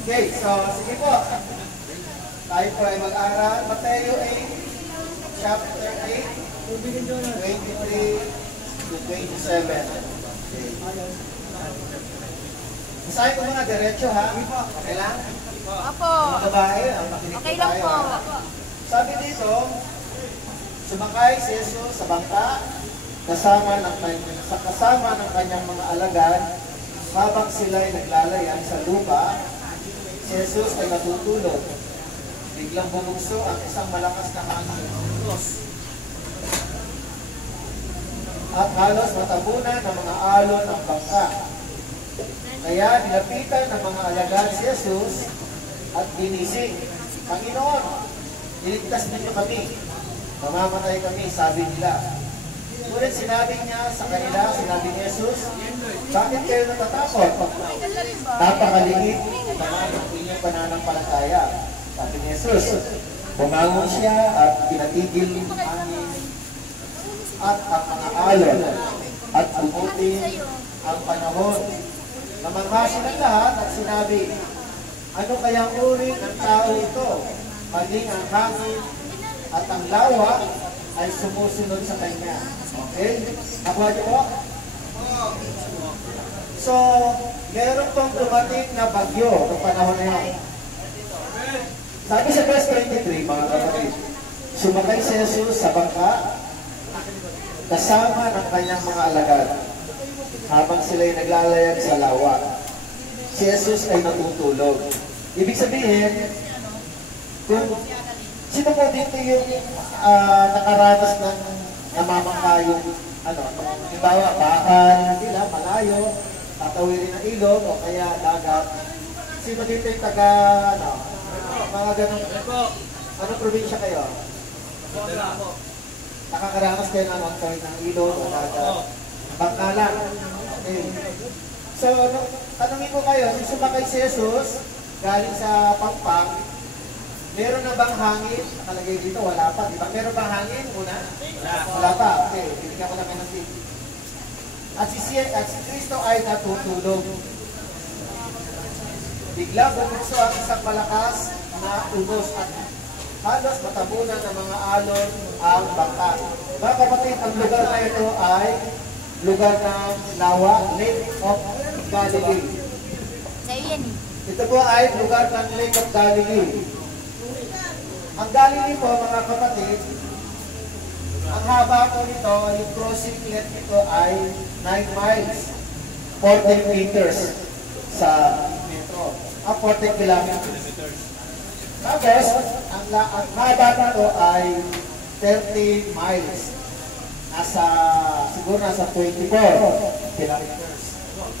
Okay, so sige po. Tayo po ay mag-aral. Mateo 8, chapter 8, 23 to 27. Okay. Basahin ko muna diretso ha. Okay lang? Opo. Mga babae, makinig Okay po lang tayo. po. Sabi dito, sumakay si Jesus sa bangka kasama ng kanyang mga alagad habang sila'y naglalayan sa lupa. Si Jesus ay natutulog. Biglang bumugso ang isang malakas na hangin at halos matabunan ng mga alon ang bangka. Kaya nilapitan ng mga alagad si Jesus at ginising, Panginoon, niligtas ninyo kami. Mamamatay kami, sabi nila. Ngunit sinabi niya sa kanila, sinabi ni Jesus, bakit kayo natatakot? Napakaliit naman ang inyong pananampalataya. Sabi ni Jesus, bumangon siya at pinatigil ang hangin at ang mga alon at umuti ang panahon. Namangha silang lahat at sinabi, ano kayang uri ng tao ito? Maging ang hangin at ang lawa ay sumusunod sa kanya. Okay? Nakuha niyo po? So, meron pong dumating na bagyo ng panahon na yun. Sabi sa verse 23, mga kapatid, sumakay si Jesus sa bangka kasama ng kanyang mga alagad habang sila'y naglalayag sa lawa. Si Jesus ay natutulog. Ibig sabihin, kung sino po dito yung nakaranas ng namamangka yung halimbawa, bakan, nila, malayo, tatawirin ng ilog, o kaya dagat. Sino dito yung taga, mga ganun, anong probinsya kayo? Nakakaranas kayo ng tawid ng ilog, o dagat. Bangka lang. Okay. So, tanongin ko kayo, yung sumakay si Jesus, galing sa Pampang, meron na bang hangin? Nakalagay dito, wala pa. Diba? Meron bang hangin? Una? Wala pa. Okay, bibigyan ko namin ng tip. At si Kristo ay natutulog. Bigla bumukso ang isang malakas na unos at halos matabunan ng mga alon ang bangka. Mga kapatid, ang lugar na ito ay lugar ng lawa, Lake of Galilee. Ito po ay lugar ng Lake of Galilee. Ang Galilee po, mga kapatid, ang haba po nito, yung crossing length nito ay 9 miles, 14 meters sa metro, 14 kilometers. Tapos, ang haba nito ay 30 miles. Siguro nasa 24 kilometers.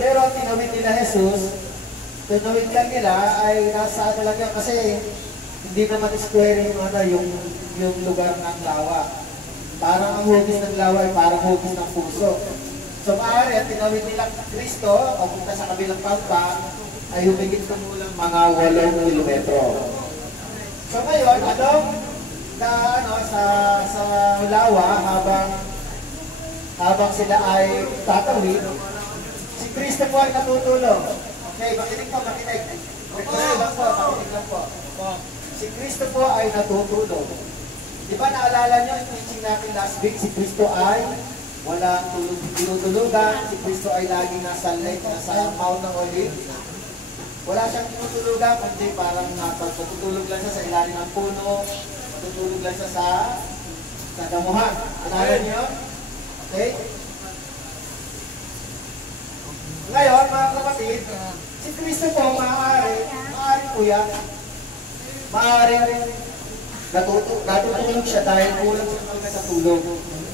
Pero ang tinawid nila Jesus, tinawid lang nila ay nasa ano lang yan kasi hindi naman square yung lugar ng lawa. Parang ang hugis ng lawa ay parang hugis ng puso. So maaari at tinawid nilang Kristo, papunta sa kabilang pagpa, ay humigit kumulang mga 8 kilometro. So ngayon, sa lawa habang sila ay tatawid, si Kristo po ay natutulog. Okay, makinig po. Makinig lang po. Si Kristo po ay natutulog. Di ba naalala nyo, yung teaching natin last week, si Kristo ay walang tinutulugan, si Kristo ay laging nasa lake, nasa Mount ng Olives. Wala siyang tinutulugan, kundi parang natutulog lang siya sa ilalim ng puno, natutulog lang siya sa damuhan. Naalala nyo? Okay? Ngayon, mga kapatid, si Kristo po maaari po yan. Maaari natutulog siya dahil kulang siya sa tulog.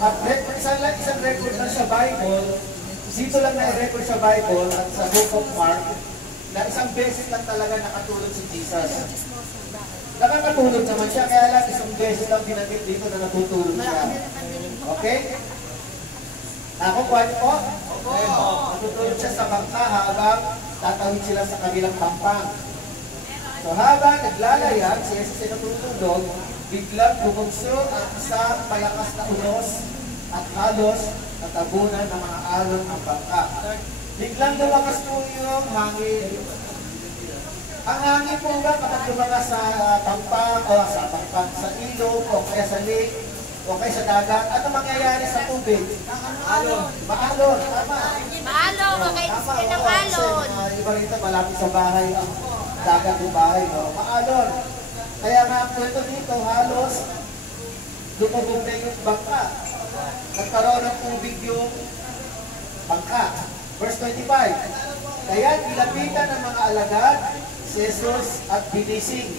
At isang record lang sa Bible, dito lang na-record sa Bible at sa Book of Mark, na isang beses lang talaga nakatulog si Jesus. Nakakatulog naman siya, kaya lang isang beses lang binanggit dito na natutulog siya. Okay? Nakukuha niyo po? Natutulog siya sa bangka habang tatawid sila sa kabilang pampang. So habang naglalayag, si Jesus ay natutulog, biglang bumugso ang isang malakas na unos at halos natabunan ng mga alon ng bangka. Biglang lumakas po yung hangin Ang hangin po ba kapag lumakas sa tampang o sa ilog o kaya sa lake o kaya sa dagat, ano mangyayari sa tubig? Maalon. Maalon, tama. Maalon, Tama, magkaitis ng oo. alon. Kasi iba rito, malapit sa bahay, ang dagat ng bahay, no? Maalon. Kaya nga ang kwento dito, halos lumubog na yung bangka. Nagkaroon ng tubig yung bangka. Verse 25. Kaya nilapitan ng mga alagad si Jesus at binising.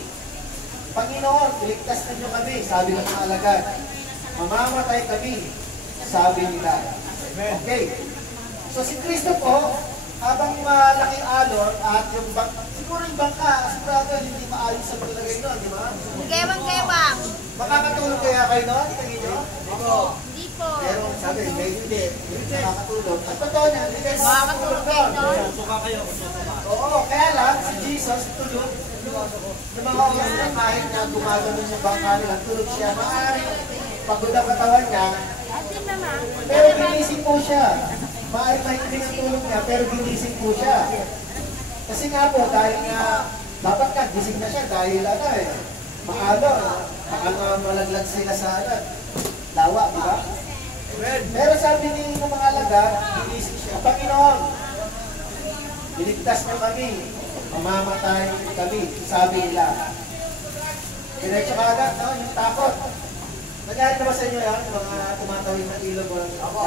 Panginoon, iligtas ninyo kami, sabi ng mga alagad. Mamamatay kami, sabi nila. Okay. So si Kristo po, habang malaking alon at yung bangka, siguro yung bangka, sigurado hindi maayos sa palagay nun, di ba? Gewang-gewang. Makakatulog kaya kayo nun? Tingin nyo? Hindi po. Pero sabi, may hindi makakatulog. At totoo niya, hindi kayo Makakatulog makakatulog kayo doon. doon. Oo, kaya lang, si Jesus tulog. Yung mga oras na kahit na gumagano yung bangka nila, tulog siya. Maaaring pagod ang katawan niya, Atin naman. pero ginising po siya. Maaaring mahilig ang tulog niya, pero ginising po siya. Kasi nga po, dahil nga, dapat nga, gising na siya dahil ano eh, maalo, baka nga malaglag sila sa lawa, di ba? Pero sabi ni ng mga alagad, ginising siya, Panginoon, iligtas mo kami, mamamatay kami, sabi nila. Diretso ka agad, no? Yung takot. Nangyari na ba sa inyo yan, mga tumatawid ng ilog? Ako.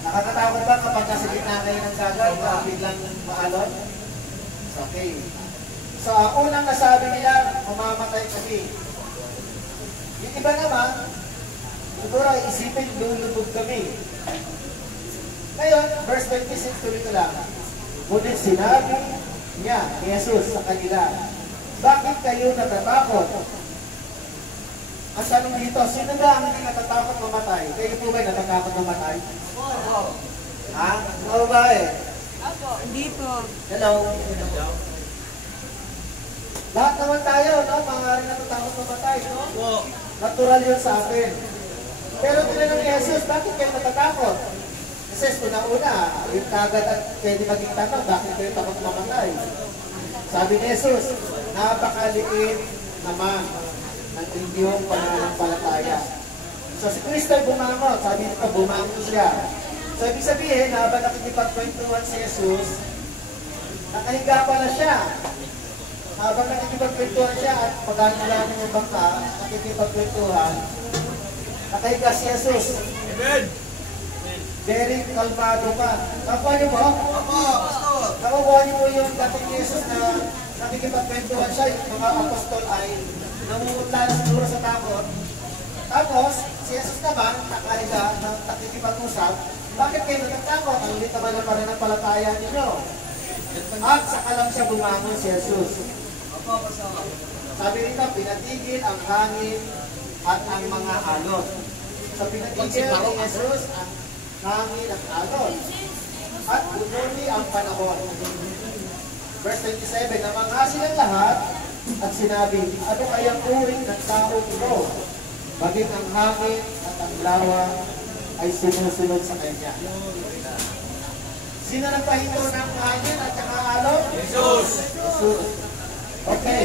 Nakakatakot ba kapag nasa gitna kayo ng dagat, biglang maalon? Okay. So, ang unang nasabi nila, mamamatay kami. Yung iba naman, siguro isipin, lulubog kami. Ngayon, verse 26, tuloy ko lang. Ngunit sinabi niya, ni Jesus sa kanila, bakit kayo natatakot? Ang tanong dito, sino ba ang hindi natatakot mamatay? Kayo po ba natatakot mamatay? Ha? Ano ba eh? Hindi po. Hello? Lahat naman tayo, no? Mga rin natatakot mamatay, no? Natural yun sa atin. Pero tinanong ni Jesus, bakit kayo natatakot? Kasi una-una, yung kagad at pwede maging tanong, bakit kayo takot mamatay? Sabi ni Jesus, napakaliit naman ng inyong pananampalataya. So si Kristo ay bumangon, sabi nito, bumangon siya. So ibig sabihin, habang nakikipagkwentuhan si Jesus, nakahiga pala siya. Habang nakikipagkwentuhan siya at pagkakalaman yung bangka, nakikipagkwentuhan, nakahiga si Jesus. Amen. Very kalmado pa. Nakuha niyo po? Opo, pastor. Nakuha niyo po yung dating ni Jesus na nakikipagkwentuhan siya, yung mga apostol ay namumutla na siguro sa takot. Tapos, si Jesus naman, nakahiga, nakikipag-usap, bakit kayo natatakot? Ang ulit naman ang pananampalataya ninyo. At saka lang siya bumangon si Jesus. Opo, pastor. Sabi rito, pinatigil ang hangin at ang mga alon. So pinatigil ni Jesus ang hangin at alon. At umuli ang panahon. Verse 27, namangha silang lahat at sinabi, ano kayang uri ng tao ito? Maging ang hangin at ang lawa ay sumusunod sa kanya. Sino nagpahinto ng hangin at saka alon? Jesus. Jesus. Okay.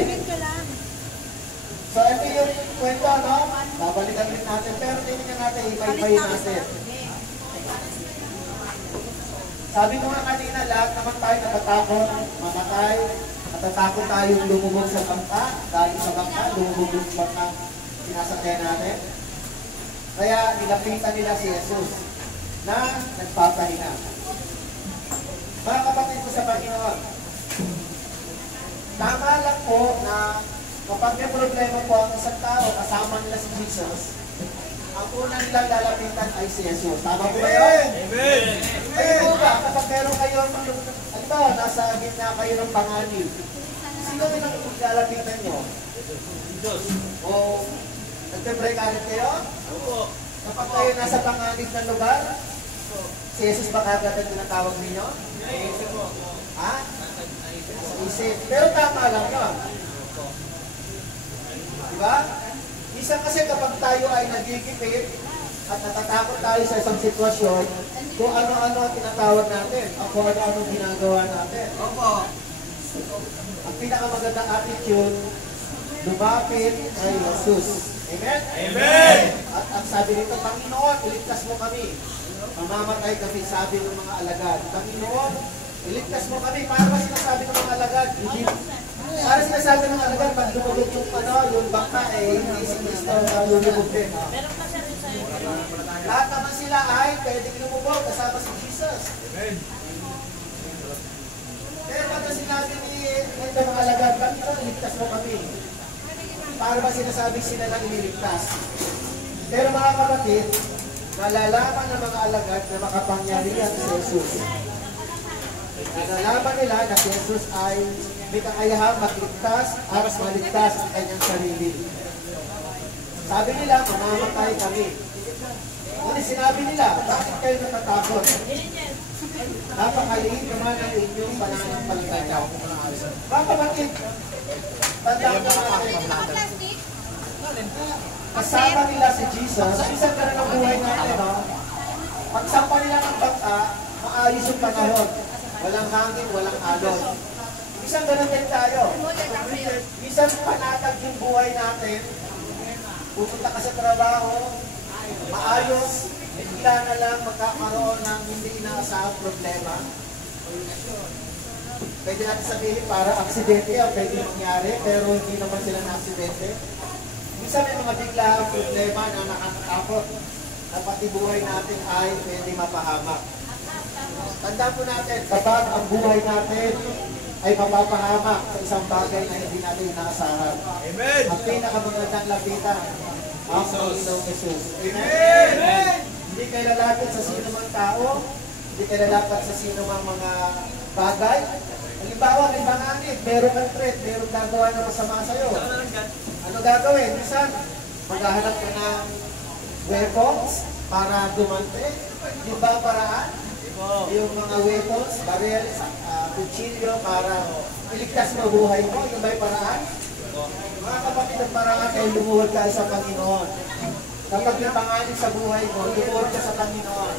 So ito yung kwento, no? Babalikan din natin. Pero tingnan natin, ibay-ibay natin. Sabi ko nga kanina, lahat naman tayo natatakot, mamatay, natatakot tayong lumubog sa bangka, dahil sa bangka, lumubog sa bangka, sinasakyan natin. Kaya nilapitan nila si Jesus na nagpapahinga. Mga kapatid ko sa Panginoon, tama lang po na kapag may problema po ang isang tao, kasama nila si Jesus, ang una nilang lalapitan ay si Jesus. Tama po ba yun? Amen. Kayo po ba, kapag meron kayo, ano, nasa gitna kayo ng panganib, sino din ang lalapitan nyo? Jesus. O nagpe-break agad kayo? Opo. Kapag kayo nasa panganib ng lugar, si Jesus ba kagad ang tinatawag ninyo? Naisip po. Ha? Sa isip. Pero tama lang yun. Diba? Isa kasi kapag tayo ay nagigipit at natatakot tayo sa isang sitwasyon, kung ano-ano ang tinatawag natin, o kung ano-ano ginagawa natin. Opo. Ang pinakamagandang attitude, lumapit kay Jesus. Amen? Amen! At ang sabi nito, Panginoon, iligtas mo kami. Mamamatay kami, sabi ng mga alagad. Panginoon, iligtas mo kami. Para ba sinasabi ng mga alagad? Hindi. Para sinasabi ng alagad, pag lumulog yung bangka, hindi si Kristo na lumulog din. Lahat naman sila ay pwedeng lumubog kasama si Jesus. Amen! Pero pag sinabi ni ito mga alagad, Panginoon, iligtas mo kami. Para ba sinasabi sila na iniligtas? Pero mga kapatid, nalalaman ng mga alagad na makapangyarihan si Jesus. Nalalaman nila na si Jesus ay may kakayahang magligtas at maligtas ang kanyang sarili. Sabi nila, mamamatay kami. Ngunit sinabi nila, bakit kayo natatakot? Napakaliit naman ang inyong pananampalataya. Mga kapatid, tandaan ko natin. Kasama nila si Jesus, isang ganun ang buhay natin, no? Pagsampa nila ng bangka, maayos yung panahon. Walang hangin, walang alon. Isang ganun din tayo. Isang panatag yung buhay natin. Pupunta ka sa trabaho, maayos, bigla na lang magkakaroon ng hindi inaasahang problema. Pwede natin sabihin para aksidente ang pwede mangyari, pero hindi naman sila na aksidente. Minsan may mga biglaang problema na nakakatakot na pati buhay natin ay pwede mapahamak. Tandaan po natin, kapag ang buhay natin ay mapapahamak sa isang bagay na hindi natin inaasahan. Amen! Ang pinakamagandang lapitan, ang Panginoong Jesus. Amen! Hindi kayo lalapit sa sino mang tao, hindi kayo lalapit sa sino mang mga bagay. Halimbawa, may banganit, meron kang threat, meron gagawa na masama sa'yo. Ano gagawin? Minsan, maghahanap ka ng weapons para dumante. Yung ba paraan? Yung mga weapons, baril, kutsilyo para iligtas mo buhay mo. Yung ba yung paraan? Mga kapatid, ang paraan ay lumuhod ka sa Panginoon. Kapag may panganib sa buhay mo, lumuhod ka sa Panginoon.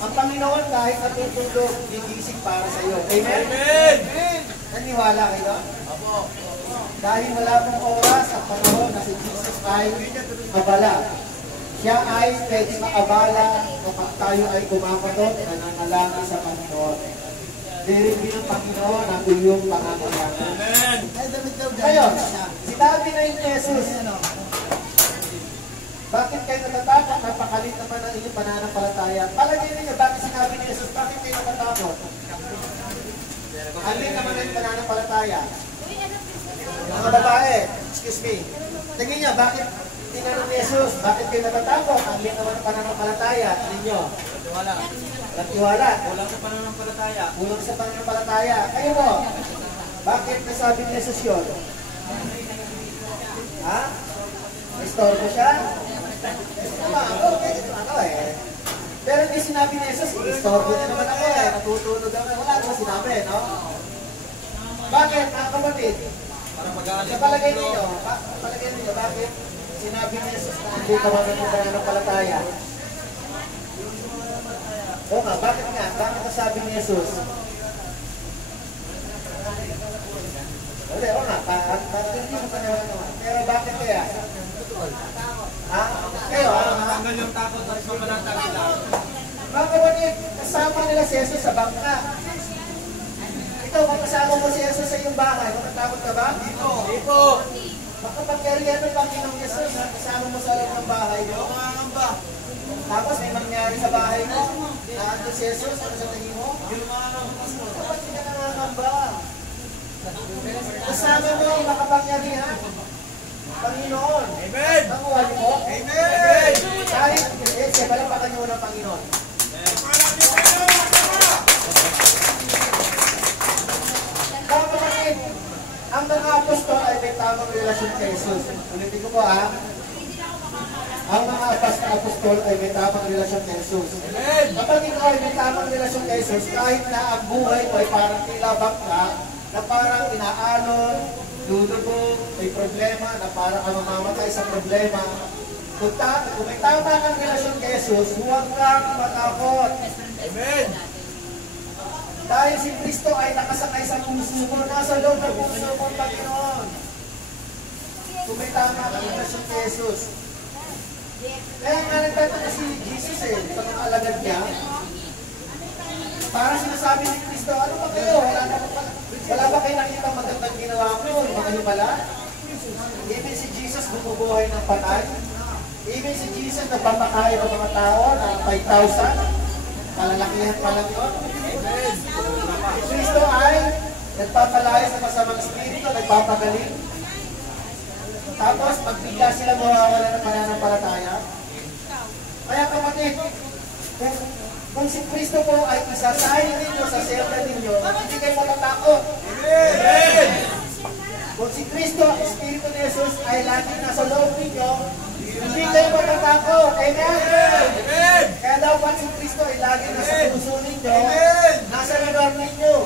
Ang Panginoon kahit natutulog, gigising para sa iyo. Amen? Amen! Naniwala kayo? Apo! Dahil wala pong oras at panahon na si Jesus ay abala. Siya ay pwede maabala kapag tayo ay kumapatot na nanalangin sa Panginoon. Dirigin ng Panginoon ang iyong pangangailangan. Amen! Ngayon, sinabi na yung Jesus, bakit kayo natatakot? Napakalit naman ang inyong pananampalataya. Palagay ninyo, bakit sinabi ni Jesus, bakit kayo natatakot? Alin naman ang pananampalataya? Mga babae, excuse me. Tingin niyo, bakit tinanong ni Jesus, bakit kayo natatakot? Alin naman ang pananampalataya ninyo? Wala. Nagtiwala. Kulang sa pananampalataya. Kulang sa pananampalataya. Kayo mo, bakit nasabi ni Jesus yun? Ha? Istorbo siya? Pero hindi sinabi ni Jesus, istorbo niya naman ako natutulog ako. Wala naman sinabi, no? Bakit, mga kapatid? Sa palagay ninyo, bakit sinabi ni Jesus na hindi ka magandang ng palataya? O nga, bakit nga? Bakit nasabi ni Jesus? O nga, hindi mo pa naman. Pero bakit kaya? Ha? Kayo, ano ha? Tanggal yung takot at pamanatag sila. Mga kapatid, kasama nila si Jesus sa bangka. Ikaw, kung kasama mo si Jesus sa iyong bahay, matatakot ka ba? Hindi po! Makapagyarihan ng Panginoong Jesus, kasama mo sa loob ng bahay mo. Mangangamba! Tapos may mangyari sa bahay mo, na ando si Jesus, ano sa tingin mo? Yung mangangamba! Dapat hindi ka nangangamba. Kasama mo ang makapangyarihan. Panginoon. Amen! Nakuha niyo mo? Amen! Kahit, siya, palapakan niyo ng Panginoon. Mga kapatid, ang mga apostol ay may tamang relasyon kay Jesus. Ulitin ko po ha. Ang mga apostol ay may tamang relasyon kay Jesus. Amen! Kapag ikaw ay may tamang relasyon kay Jesus, kahit na ang buhay mo ay parang tila bangka, na parang inaalon, lulubog, may problema, na parang ang mamamatay sa problema, kung may tama kang relasyon kay Jesus, huwag kang matakot. Amen! Dahil si Kristo ay nakasakay sa puso mo, nasa loob ng puso mo, Panginoon. Kung may tama ka na si Jesus. Kaya nga nagtataka si Jesus sa mga alagad niya. Para sinasabi ni Kristo, ano ba kayo? Wala ba kayo nakita magandang ginawa ko? Mga himala? Even si Jesus bumubuhay ng patay. Even si Jesus nagpapakain ng mga tao na 5,000. Kalalakihan pa lang yun. Si Kristo ay nagpapalayas ng masamang espiritu, nagpapagaling. Tapos magbigla sila mawawala ng pananampalataya. Kaya kapatid, kung si Kristo po ay isasahin ninyo sa selda ninyo, hindi kayo matatakot. Amen! Kung si Kristo, Espiritu ni Jesus, ay lagi nasa loob ninyo, hindi kayo matatakot. Amen! Amen! Kaya dapat si Kristo ay lagi nasa puso ninyo, nasa lugar ninyo.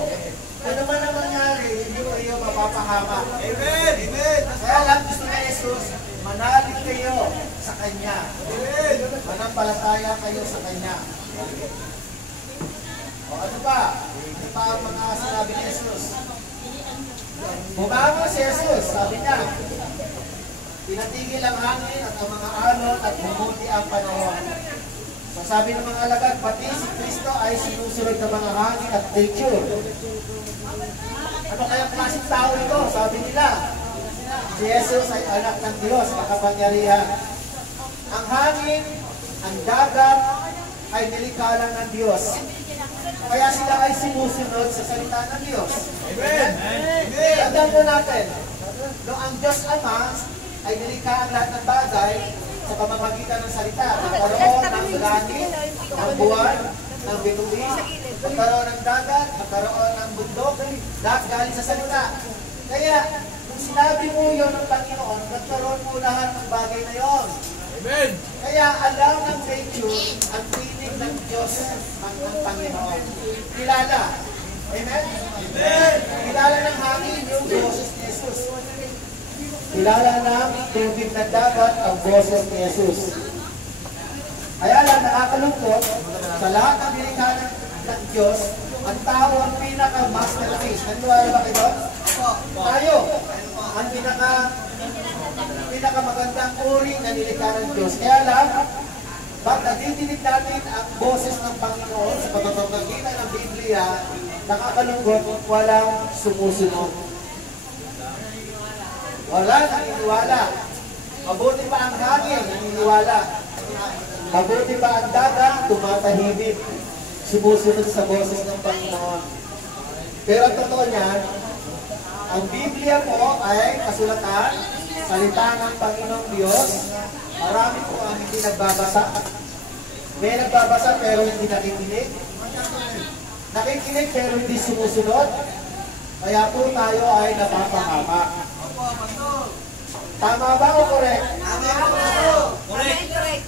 Ano man ang mangyari, hindi mo kayo mapapahamak. Amen! Amen! Kaya lang gusto ni Jesus, manalig kayo sa Kanya. Amen! Manampalataya kayo sa Kanya. O ano pa? Ito pa ang mga sinabi ni Jesus. Bumangon si Jesus, sabi niya, pinatigil ang hangin at ang mga alon at bumuti ang panahon. So sabi ng mga alagad, pati si Kristo ay sinusunod ng mga hangin at nature. Ano kayang klaseng tao ito? Sabi nila, si Jesus ay anak ng Diyos, makapangyarihan. Ang hangin, ang dagat, ay nilikalan ng Diyos. Kaya sila ay sinusunod sa salita ng Diyos. Amen! Amen! Tandaan po natin, noong ang Diyos Ama ay nilikha ang lahat ng bagay sa pamamagitan ng salita. Nagkaroon ng langit, ng buwan, ng bituin, nagkaroon ng dagat, nagkaroon ng bundok, lahat galing sa salita. Kaya, kung sinabi mo yun ng Panginoon, nagkaroon mo lahat ng bagay na yon. Amen! Kaya alam ng nature ang tinig ng Diyos ang Panginoon. Kilala. Amen? Amen! Kilala ng hangin yung boses ni Jesus. Kilala ng tubig na dagat ang boses ni Jesus. Kaya lang nakakalungkot, sa lahat ng nilikha ng Diyos, ang tao ang pinaka-masterpiece. Nandiwala ba kayo? Tayo. Ang pinakamagandang uri na nilikha ng Diyos. Kaya lang, pag nadidinig natin ang boses ng Panginoon sa pagpapagina ng Biblia, nakakalungkot, walang sumusunod. Wala naniniwala. Mabuti pa ang hangin, naniniwala. Mabuti pa ang dagat, tumatahimik. Sumusunod sa boses ng Panginoon. Pero ang totoo niyan, ang Biblia po ay kasulatan, salita ng Panginoong Diyos. Marami po ang hindi nagbabasa. May nagbabasa pero hindi nakikinig. Nakikinig pero hindi sumusunod. Kaya po tayo ay napapahamak. Tama ba o correct? Correct.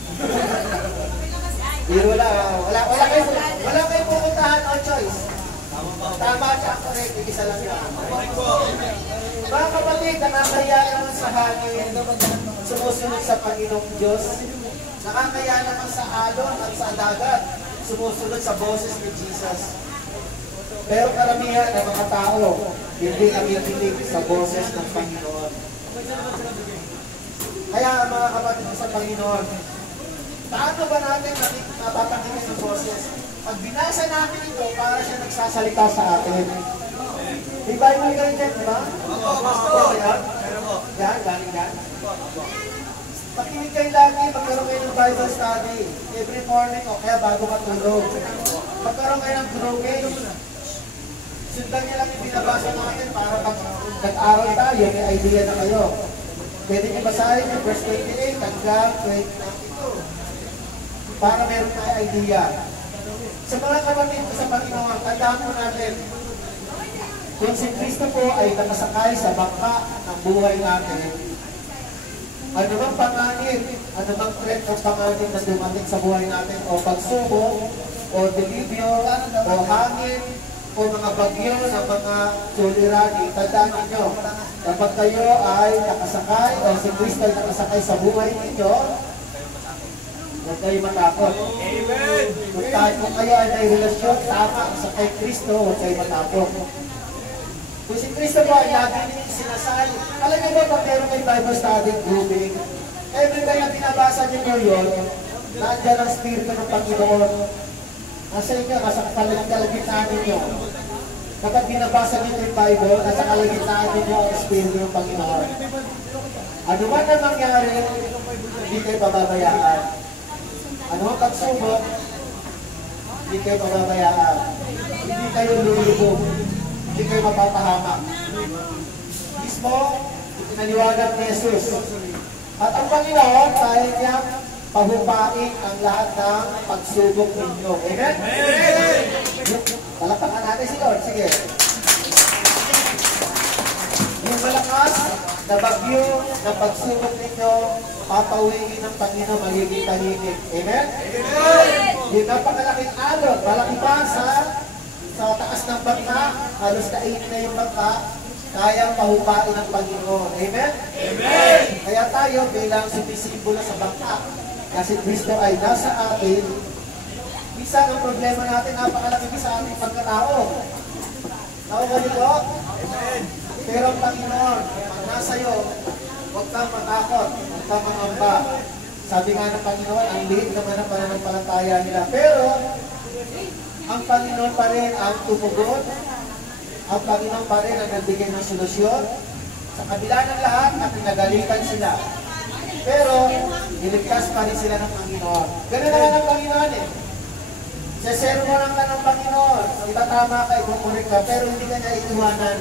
Biro lang. Wala kayo pupuntahan o choice. Tama at correct. Isa lang yan. Mga kapatid, nakakaya naman sa hangin, sumusunod sa Panginoong Diyos. Nakakaya naman sa alon at sa dagat, sumusunod sa boses ni Jesus. Pero karamihan ng mga tao, hindi nakikinig sa boses ng Panginoon. Kaya mga kapatid sa Panginoon, paano ba natin mapapakinggan ng boses? Pag binasa natin ito, para siya nagsasalita sa atin. Di ba yung mga ganyan, di ba? Oo, yan. Yan, galing yan. Pakinig kayo lagi, magkaroon kayo ng Bible study. Every morning o kaya bago matulog. Magkaroon kayo ng grouping. Sundan niya lang yung binabasa natin para pag nag-aral tayo, may idea na kayo. Pwede niyo basahin yung verse 28 hanggang 22. Para meron tayo idea. Sa mga kapatid ko sa Panginoon, tandaan mo natin, kung si Kristo po ay nakasakay sa bangka ng buhay natin, ano bang panganib, ano bang threat o panganib na dumating sa buhay natin, o pagsubok, o delibyo, o hangin, o mga bagyo ng mga sulirani, tandaan ninyo, kapag kayo ay nakasakay, o si Kristo ay nakasakay sa buhay ninyo, Huwag kayo matakot. Amen. Kung kayo ay may relasyon tama sa kay Kristo, huwag kayo matakot. Kung si Kristo po ay lagi niyo sinasali, alam niyo ba pag meron may Bible study grouping, every time na binabasa niyo po yun, nandiyan ang Espiritu ng Panginoon. Nasa inyo, nasa kalagitnaan ninyo. Kapag binabasa niyo yung Bible, nasa kalagitnaan ninyo ang Espiritu ng Panginoon. Ano man ang mangyari, hindi kayo pababayaan. Ano ang pagsubok, hindi kayo pababayaan. Hindi kayo lulubog. Hindi kayo mapapahamak. Mismo, itinaliwanag ni Jesus. At ang Panginoon, kaya niya pahupain ang lahat ng pagsubok ninyo. Amen? Amen. Palakpakan natin si Lord. Sige. Yung malakas na bagyo na pagsubok ninyo, papawiin ng Panginoon, magiging tahimik. Amen? Amen. Yung napakalaking alon, malaki pa sa taas ng bangka, halos kainin na yung bangka, kayang pahupain ng Panginoon. Amen? Amen. Kaya tayo bilang sumisimbolo sa bangka, kasi Kristo ay nasa atin, minsan ang problema natin, napakalaki sa ating pagkatao. Nakakali ko? Amen. Pero ang Panginoon, pag nasa iyo, huwag kang matakot, huwag kang mangamba. Sabi nga ng Panginoon, ang liit naman ang pananampalataya nila. Pero, ang Panginoon pa rin ang tumugon. Ang Panginoon pa rin ang nagbigay ng solusyon. Sa kabila ng lahat, at pinagalitan sila. Pero, niligtas pa rin sila ng Panginoon. Ganun naman ang Panginoon eh. Sesermonan ka ng Panginoon. Itatama ka, ikukurik ka, pero hindi ka niya iiwanan.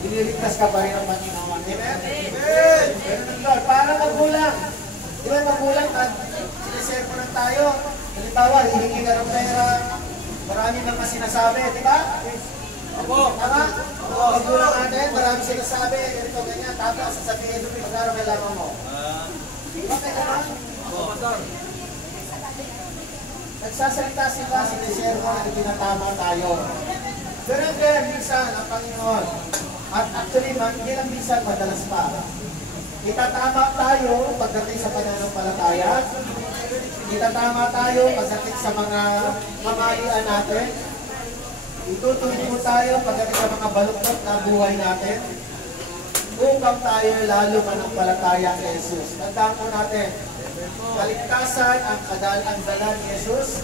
Iniligtas ka pa rin ng Panginoon. Amen? Amen! Ganun ang Lord. Parang magulang. Di ba magulang at sinesermonan tayo? Halimbawa, hihingi ka ng pera. Marami nang sinasabi, di ba? Opo. Tama? Magulang natin, marami sinasabi. Ganito, ganyan. Tapos, sasabihin doon, magkano kailangan mo. Di ba kailangan? Opo, Pastor. Nagsasalita sila, sinesermonan at tinatama tayo. Ganun din, minsan, ang Panginoon. At actually, hindi lang minsan, madalas pa. Itatama tayo pagdating sa pananampalataya. Itatama tayo pagdating sa mga mamalian natin. Itutuloy mo tayo pagdating sa mga baluktot na buhay natin. Upang tayo lalo manampalataya kay Jesus. Tandaan po natin, kaligtasan ang dala ni Jesus.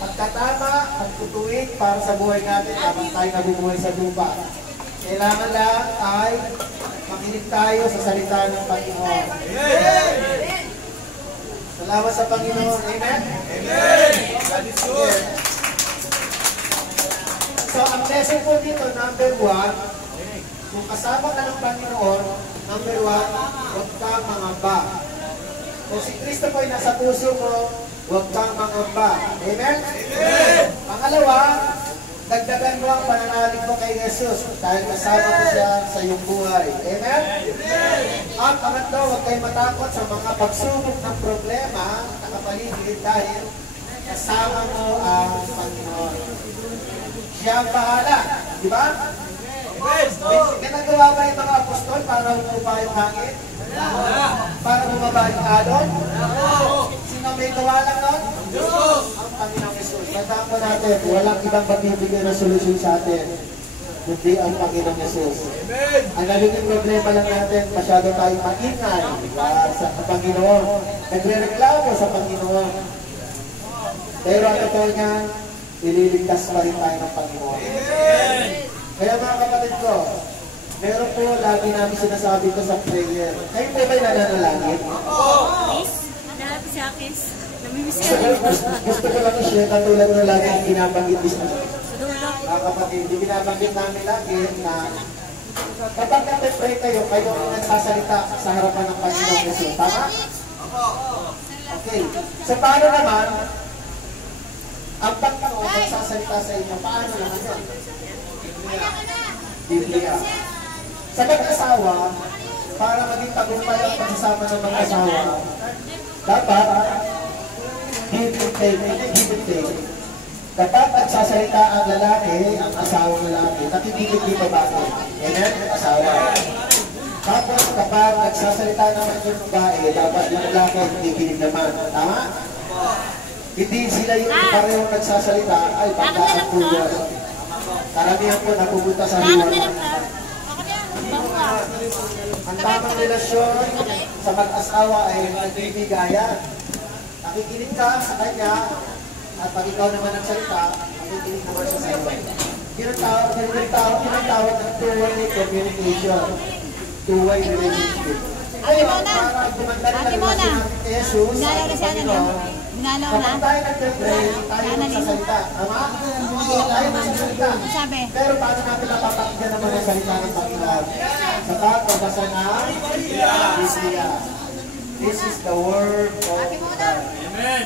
Pagkatama, pagtutuwid para sa buhay natin habang tayo nabubuhay sa lupa. Kailangan lang ay makinig tayo sa salita ng Panginoon. Amen. Salamat sa Panginoon. Amen? Amen. God is good. So, ang lesson po dito, number 1, kung kasama ka ng Panginoon, number 1, huwag kang mangamba. Kung si Kristo po ay nasa puso mo, huwag kang mangamba. Amen? Amen. Pangalawa, dagdagan mo ang pananalig mo kay Jesus dahil kasama mo siya sa iyong buhay. Amen? Amen. At pangatlo, huwag kayo matakot sa mga pagsubok ng problema na kapaligid dahil kasama mo ang Panginoon. Siya ang bahala. Di ba? Amen. Ginagawa ba yung mga apostol para umupa yung hangin? Para bumaba yung alon? Sino may gawa lang nun? Diyos. Ang Panginoong Jesus. Tandaan po natin, walang ibang magbibigay ng solusyon sa atin, kundi ang Panginoong Jesus. Amen. Ang nagiging problema lang natin, masyado tayong maingay sa Panginoon. Nagre-reklamo sa Panginoon. Pero ang totoo niya, ililigtas pa rin tayo ng Panginoon. Amen. Kaya mga kapatid ko, meron po lagi namin sinasabi ko sa prayer. Kayo po ba'y nananalangin? Please, nalapit sa akin. Namimiss ka rin. Gusto ko lang i-share katulad na lagi ang binabanggit din. Sa dulo. Mga kapatid, binabanggit namin lagi na kapag nag-pray kayo, kayo ang nagsasalita sa harapan ng Panginoon Jesus. Tama? Okay. So paano naman ang Panginoon nagsasalita sa inyo? Paano naman yun? Biblia. Sa mag-asawa, para maging tagumpay ang pagsasama ng mag-asawa, dapat give and take. Kapag nagsasalita ang lalaki, ang asawang lalaki, nakikinig di babae. Amen? Asawa. Tapos kapag nagsasalita naman yung babae, dapat yung lalaki hindi kinig naman. Tama? Hindi sila yung parehong nagsasalita, ay baka ang puyo. Karamihan po napupunta sa hiwan. Ang tamang relasyon sa mag-asawa ay nagbibigayan. Nakikinig ka sa kanya, at pag ikaw naman nagsalita, nakikinig naman siya sa iyo. Tinatawag ng two-way communication. Two-way relationship. Ngayon, para gumanda rin ang relasyon natin kay Jesus, kapag tayo nag-pray, tayo nagsasalita. Tama? Tayo nagsasalita. Pero paano natin napapakinggan naman ang salita ng Panginoon? Sa pagbabasa ng Biblia. This is the word of God. Amen.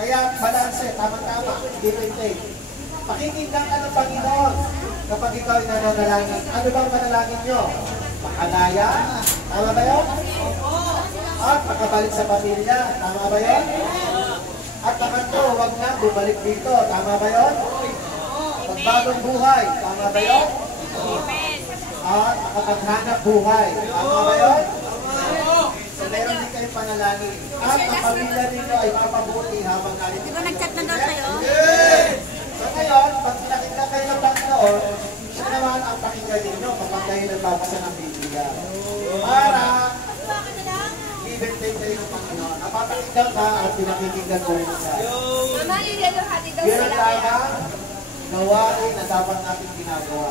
Kaya balanse, tama-tama, give and take. Pakikinggan ka ng Panginoon kapag ikaw ay nananalangin. Ano bang panalangin nyo? Makalaya? Tama ba yun? At makabalik sa pamilya. Tama ba yun? At pangatlo, huwag na bumalik dito. Tama ba yun? Pagbagong buhay. Tama ba yun? At makapaghanap buhay. Tama ba yun? So meron din kayong panalangin. At ang pamilya nito ay mapabuti habang nalit. Di ba nag-chat na daw sa'yo? So ngayon, pag nakita kayo ng Panginoon, siya naman ang pakinggan ninyo kapag kayo nagbabasa ng Biblia. Para i-bentain kayo ng Panginoon. Napapakinggan ka at pinakikinggan ko rin siya. Yun ang lamang gawain na dapat natin ginagawa.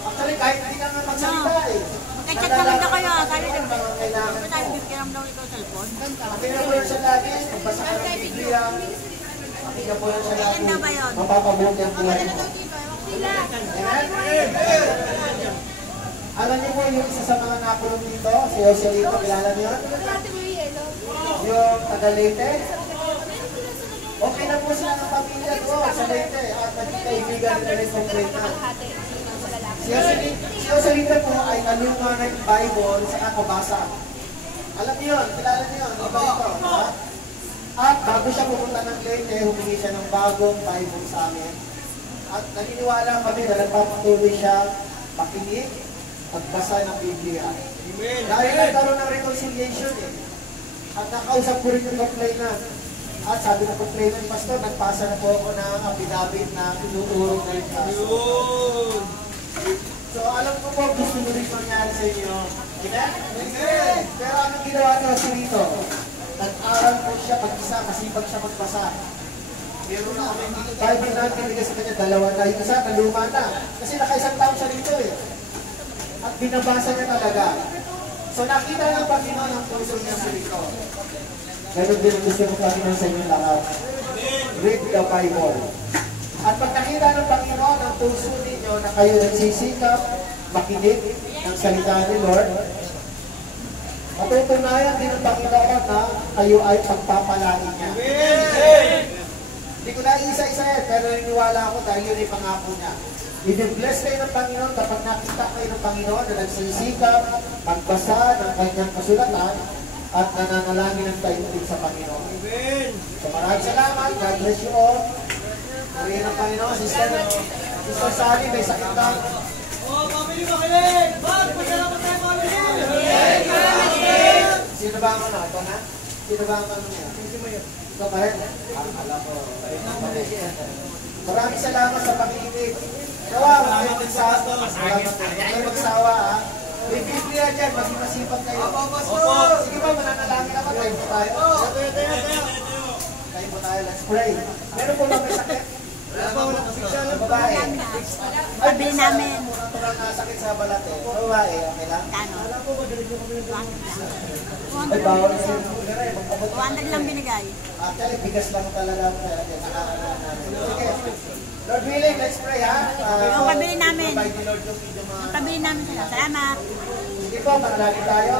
Actually, kahit hindi ka nga magsalita eh. Nag-chat naman na kayo. Sabi ko, kailangan di ba tayo bibigyan daw ikaw cellphone? pakinggan mo rin siya lagi. Magbasa ka ng Biblia. Pakinggan mo rin siya lagi. Maganda ba yun? Mapapabuti ang buhay mo. Alam niyo po yung isa sa mga nakulong dito, si Joselito, kilala niyo yun? Yung taga-Leyte. Okay na po sila ng pamilya ko sa Leyte at naging kaibigan nila rin sa Leyte. Si Joselito po ay nalunga ng Bible sa kakabasa. Alam niyo yun, kilala niyo yun, iba ito. Ha? At bago siya pumunta ng Leyte, humingi siya ng bagong Bible sa amin. At naniniwala kami na nagpapatuloy siya makinig, magbasa ng Biblia. Dahil nagkaroon ng reconciliation eh. At nakausap ko rin yung complainant. At sabi ng complainant, Pastor, nagpasa na po ako ng affidavit na inuurong na yung kaso. So alam ko po, gusto nyo rin mangyari sa inyo. Amen? Pero anong ginawa niya si Rito? Nag-aral po siya pag-isa, masipag siya magbasa. Meron na kami Bible natin, hindi kasi kanya dalawa na. Yung isa, naluma na. Kasi nakaisang taon siya rito eh. At binabasa niya talaga. So nakita ng Panginoon ang puso niya si Rito. Ganun din ang gusto ng Panginoon sa inyo lahat. Read the Bible. At pag nakita ng Panginoon ang puso ninyo na kayo nagsisikap, makinig ng salita ni Lord, matutunayan din ng Panginoon na kayo ay pagpapalain niya. Hindi ko na isa-isa yan, pero naniniwala ako dahil yun ay pangako niya. I-bless kayo ng Panginoon kapag nakita kayo ng Panginoon na nagsisikap, magbasa ng kanyang kasulatan, at nananalangin ng tayo sa Panginoon. So maraming salamat. God bless you all. Purihin ng Panginoon. Sister Sally, may sakit ka. Pamili, makilig! Pasalamat tayo, pamili! Sino ba ang ano? Ito na? Sino ba ang ano niya? Ito pa rin? Alam ko. Maraming salamat sa pakikinig. Nawa, maraming magsawa. Maraming magsawa, ha? May Biblia dyan, maging masipag kayo. Sige ba, mananalangin ako. Tayo po tayo. Tayo po tayo, let's pray. Meron po ba may sakit? Babae. Pabili namin. Parang nasakit sa balat eh. Babae, okay lang? Kano? Ay, bawal na yun. 200 lang binigay. Actually, bigas lang talaga. Sige. Lord willing, let's pray ha. Yung pabili namin. Provide ni Lord yung mga... Yung pabili namin sila. Salamat. Sige po, manalangin tayo.